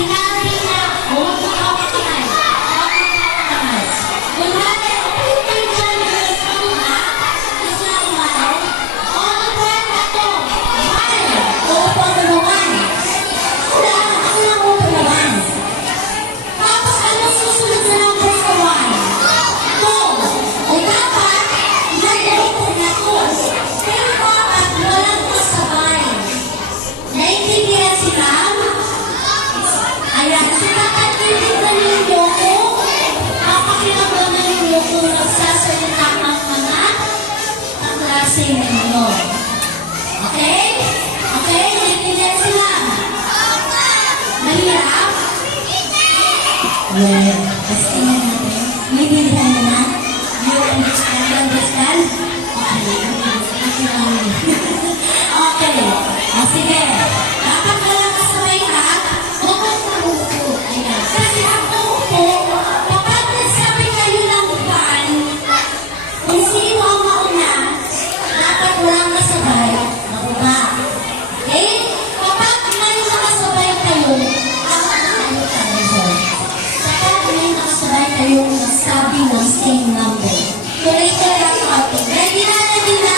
sinabi na, huwag mo kapakamay. Huwag mo kapakamay. Kunwari, okay dyan, gusto mo na? Gusto na kumalaw? O, iwan na to. One. Upo na naman. Wala, ako lang upo naman. Tapos, ano susunod sa number sa one? Two. O, dapat, nag-upo na to. Pero dapat, walang kasabay. Naintindihan si Ma'am? Ayan, sinakatinig na ninyo ko. Papakiramdam na ninyo ko nagsasalita ang mga kaklase ninyo. Okay? Okay? Naintindihan si Ma'am? Mahirap? Yeah. Tapos tingnan natin. Naintindihan mo na? You understand? You understand? Okay. O sige. Dapat walang kasabay ha. Huwag kang mahupo. Ayan. Kasi ang mahupo, kapag nagsabi kayo ng ban, kung sino ang mauna, dapat walang kasabay, mauna. Okay? Kapag may nakasabay kayo, dapat ano tayo. Kapag may nakasabay kayo, sabi ng same number. Tuloy-tuloy ang counting. Ready na? Ready na?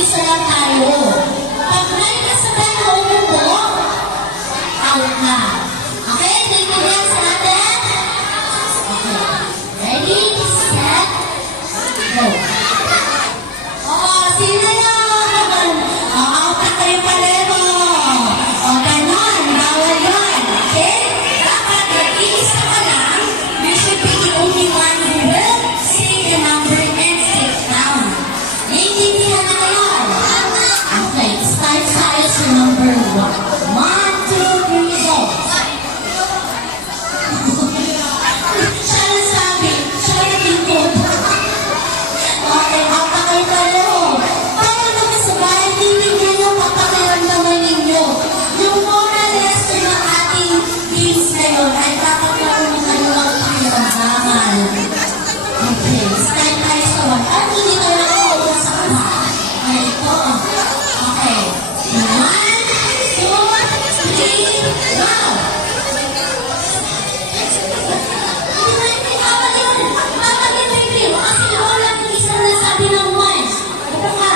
Isa lang tayo. Pag may kasabay na umupo, out na. Okay? Naintindihan sa natin? Okay. Ready, set, go. Sino yun? Out na kayo pareho. Ganon. Bawal yun. Okay? Dapat nag-iisa ka lang. You should be the only one who will say the number and sit down. Naintindihan na kayo? Okay, start tayo sa number 1. 1, 2, 3, go! Siya na sabi, siya na tingkod. Okay, kapakay tayo. Paano nakasabay, tinignan nyo, papakiramdaman ninyo. Yung morales ng ating teams ngayon ay dapat marunong kayo ang pakiramdaman. Okay, start tayo sa 1. At hindi tayo nakakaupo sa kama. Okay, ito. Okay. 1, 2, 3, go! Bawal yun! Bawal yun, baby! Kasi wala ng isang nasabi ng 1. Upo ka.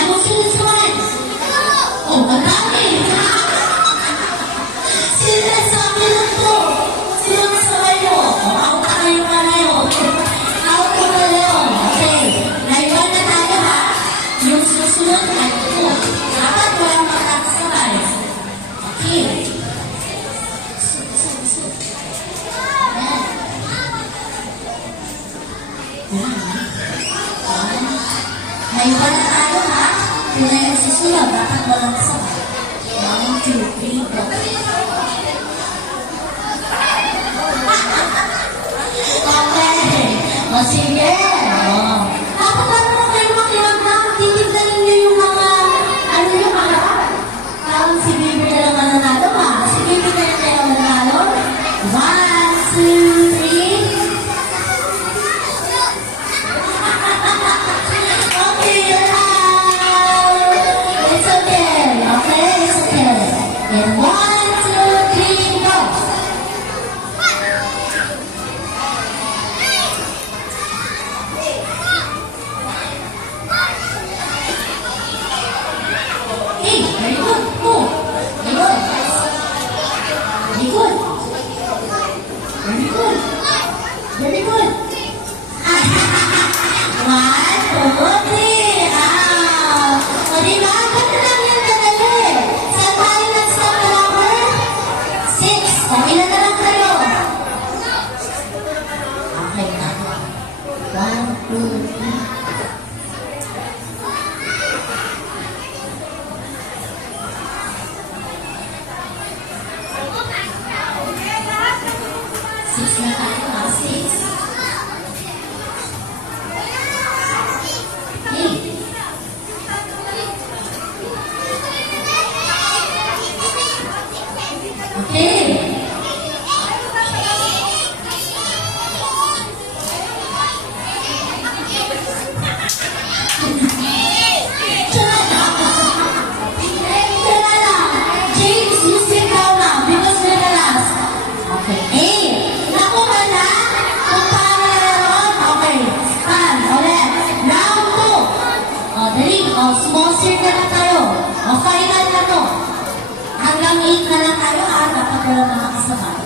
Anong sunod sa 1? Oh, madami! Sinasabi ng 2. Sino masabay mo? Out na kayo pareho. Out ko na lang. Okay. Naiwan na tayo ha. Yung susunod ay 2. Dapat walang makakasabay. Okay. Naiwan na tayo ha. Kung na yung susunod, dapat walang kasabay. 1, 2, 3, go. Okay. O sige. Dapat marunong kayo makiramdam. Titignan ninyo yung mga, ano yung mga, parang si Bibi na lang nanalo ha. Si Bibi na lang kayo nanalo. 1, 2, 3. Okay, you're out. It's okay. Okay, it's okay. And 1, 2, 3, go. small seat na lang tayo. Final na to. Hanggang 8 na lang tayo, dapat walang mga kasama.